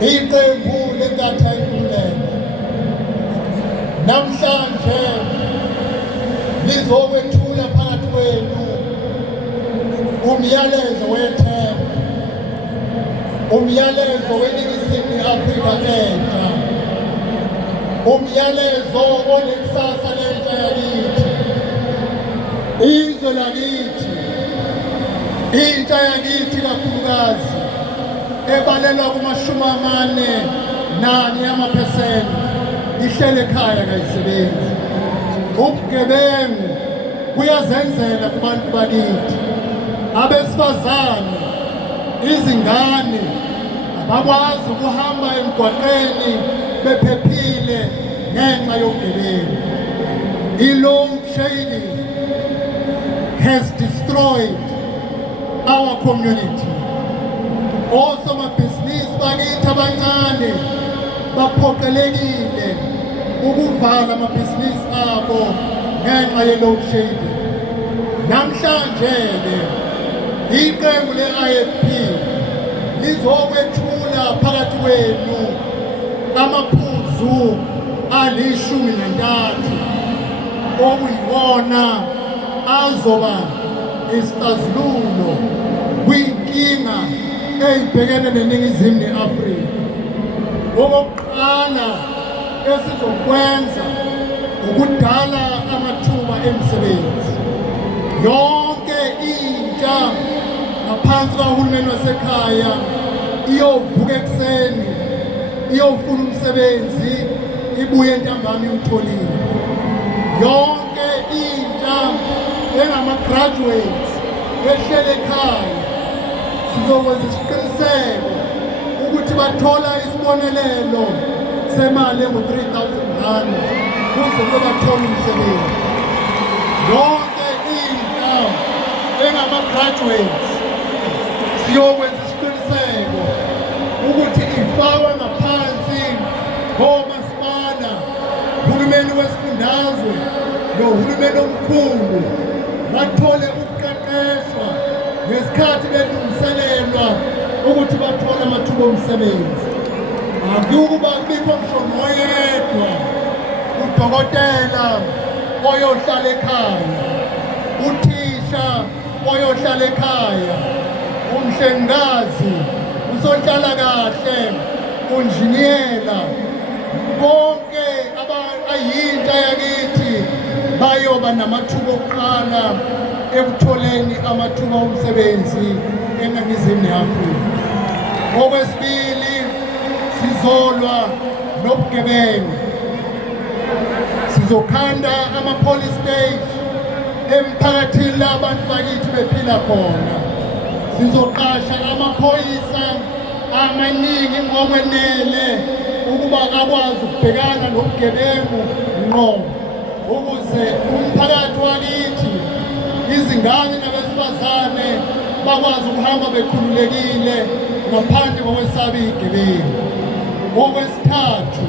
iqembu likaThayilulele namhlanje lizokwethula phakathi kwenu umyalezo wethemba, umyalezo weNingizimu Afrika entsha, umyalezo onekusasa lentsha yakithi, izwe lakithi, intsha yakithi kakhulukazi ebalelwa kuma-40% ihlele ekhaya kayisebenzi. Ubugebengu kuyazenzela kubantu bakithi, abesifazane, izingane abakwazi ukuhamba emgwaqeni bephephile ngenxa yobugebengu. I-load shedding has destroyed our community. Osomabhizinisi bakithi abancane baphoqelekile ukuvala amabhizinisi abo ngenxa ye-load shedding. Namhlanje-ke iqembu le-IFP lizokwethula phakathi kwenu amaphuzu ali-13 okuyiwona azoba isixazululo kwinkinga eyibhekene neNingizimu ne-Afrika. Okokuqala esizokwenza ukudala amathuba emisebenzi. Yonke intsha ngaphansi kahulumeni wasekhaya iyovuka ekuseni iyofuna umsebenzi ibuye ntambama iwutholile. Yonke intsha engama-graduates ehlele ekhaya sizokwenza isiqiniseko ukuthi bathola isibonelelo semali engu-R3,000 kuze kube bathola umsebenzi. Yonke intsha engama-graduates siyokwenza isiqiniseko ukuthi ifakwe ngaphansi ngomasipala, uhulumeni wesifundazwe nohulumeni omkhulu bathole ukuqeqeshwa ngesikhathi belungiselelwa ukuthi bathole amathuba omsebenzi. Akuba kubikho ngisho noyedwa udokotela oyohlala ekhaya, uthisha oyohlala ekhaya, umhlengikazi, usonhlalakahle, unjiniyela, bonke ayintsha yakithi bayoba namathuba okuqala ekutholeni amathuba omsebenzi eNingizimu Afrika. Okwesibili, sizolwa nobugebengu. Sizokhanda ama-police station emphakathini la abantu bakithi bephila khona. Sizoqasha amaphoyisa amaningi ngokwenele ukuba akwazi ukubhekana nobugebengu ngqo, ukuze umphakathi wakithi, izingane nabesifazane bakwazi ukuhamba bekhululekile ngaphandle kokwesaba igebengu. Okwesithathu,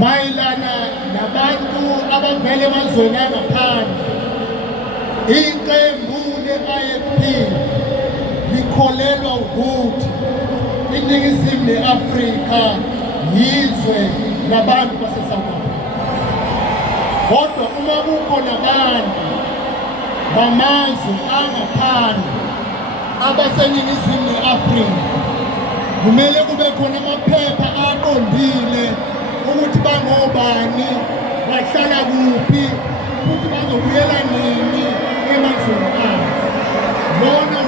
mayelana nabantu abavela emazweni angaphandle, iqembu le-IFP likholelwa ukuthi iNingizimu ne-Afrika yizwe labantu base-South Africa. Kodwa uma kukhona abantu bamazwe angaphandle abaseNingizimu ne-Afrika, kumele kube khona amaphepha aqondile ukuthi bangobani, bahlala kuphi, futhi bazobuyela nini emazweni abo. Lona